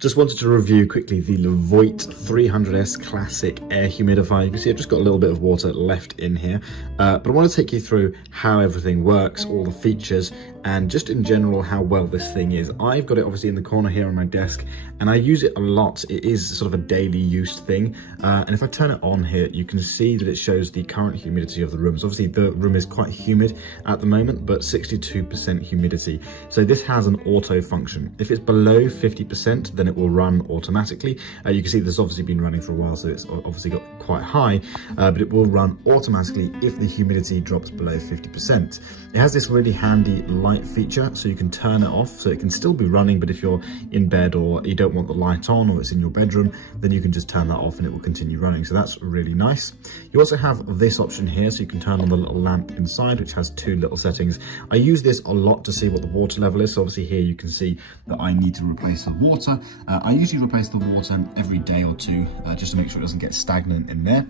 Just wanted to review quickly the LEVOIT 300S Classic Air Humidifier. You can see I've just got a little bit of water left in here, but I want to take you through how everything works, all the features, and just in general how well this thing is. I've got it obviously in the corner here on my desk, and I use it a lot. It is sort of a daily use thing, and if I turn it on here, you can see that it shows the current humidity of the room. So obviously the room is quite humid at the moment, but 62% humidity. So this has an auto function. If it's below 50%, then it will run automatically. You can see this has obviously been running for a while, so it's obviously got quite high, but it will run automatically if the humidity drops below 50%. It has this really handy light feature, so you can turn it off, so it can still be running, but if you're in bed or you don't want the light on, or it's in your bedroom, then you can just turn that off and it will continue running. So that's really nice. You also have this option here, so you can turn on the little lamp inside, which has two little settings. I use this a lot to see what the water level is. So obviously here you can see that I need to replace the water. I usually replace the water every day or two, just to make sure it doesn't get stagnant in there.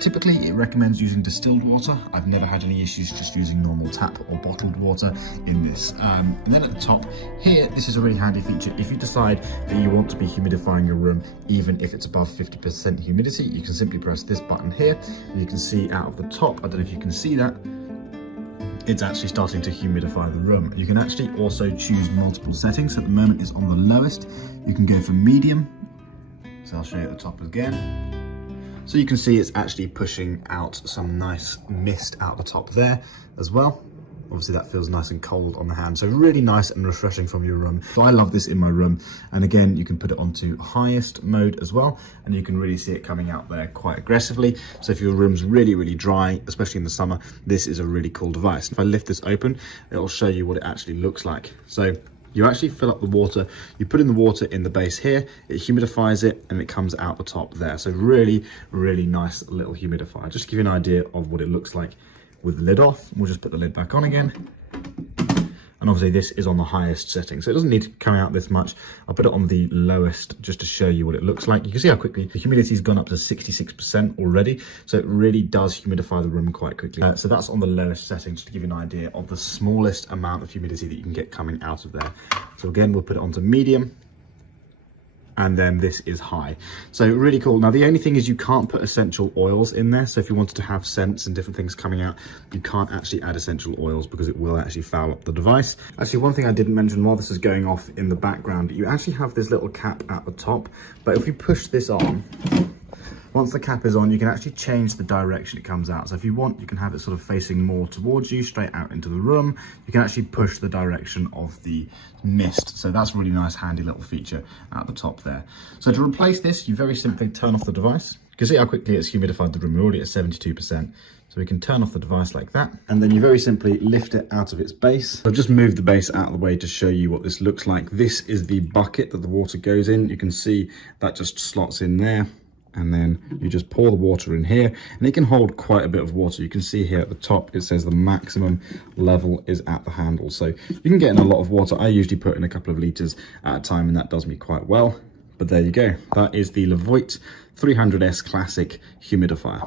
Typically it recommends using distilled water. I've never had any issues just using normal tap or bottled water in this. And then at the top here, this is a really handy feature. If you decide that you want to be humidifying your room, even if it's above 50% humidity, you can simply press this button here, and you can see out of the top, I don't know if you can see that, it's actually starting to humidify the room. You can actually also choose multiple settings. At the moment it's on the lowest. You can go for medium. So I'll show you at the top again. So you can see it's actually pushing out some nice mist out the top there as well. Obviously that feels nice and cold on the hand, so really nice and refreshing from your room. So I love this in my room, and again you can put it onto highest mode as well, and you can really see it coming out there quite aggressively. So if your room's really dry, especially in the summer, this is a really cool device. If I lift this open, it'll show you what it actually looks like. So you actually fill up the water, you put in the water in the base here, it humidifies it, and it comes out the top there. So really nice little humidifier. Just to give you an idea of what it looks like with the lid off. We'll just put the lid back on again. And obviously this is on the highest setting, so it doesn't need to come out this much. I'll put it on the lowest just to show you what it looks like. You can see how quickly the humidity's gone up to 66% already, so it really does humidify the room quite quickly. So that's on the lowest setting, just to give you an idea of the smallest amount of humidity that you can get coming out of there. So again, we'll put it onto medium, and then this is high. So really cool. Now the only thing is you can't put essential oils in there, so if you wanted to have scents and different things coming out, you can't actually add essential oils because it will actually foul up the device. Actually, one thing I didn't mention while this is going off in the background, you actually have this little cap at the top, but if you push this on, once the cap is on, you can actually change the direction it comes out. So if you want, you can have it sort of facing more towards you, straight out into the room. You can actually push the direction of the mist. So that's a really nice, handy little feature at the top there. So to replace this, you very simply turn off the device. You can see how quickly it's humidified the room. We're already at 72%. So we can turn off the device like that. And then you very simply lift it out of its base. I've just moved the base out of the way to show you what this looks like. This is the bucket that the water goes in. You can see that just slots in there. And then you just pour the water in here, and it can hold quite a bit of water. You can see here at the top, it says the maximum level is at the handle. So you can get in a lot of water. I usually put in a couple of liters at a time, and that does me quite well. But there you go. That is the LEVOIT 300S Classic Humidifier.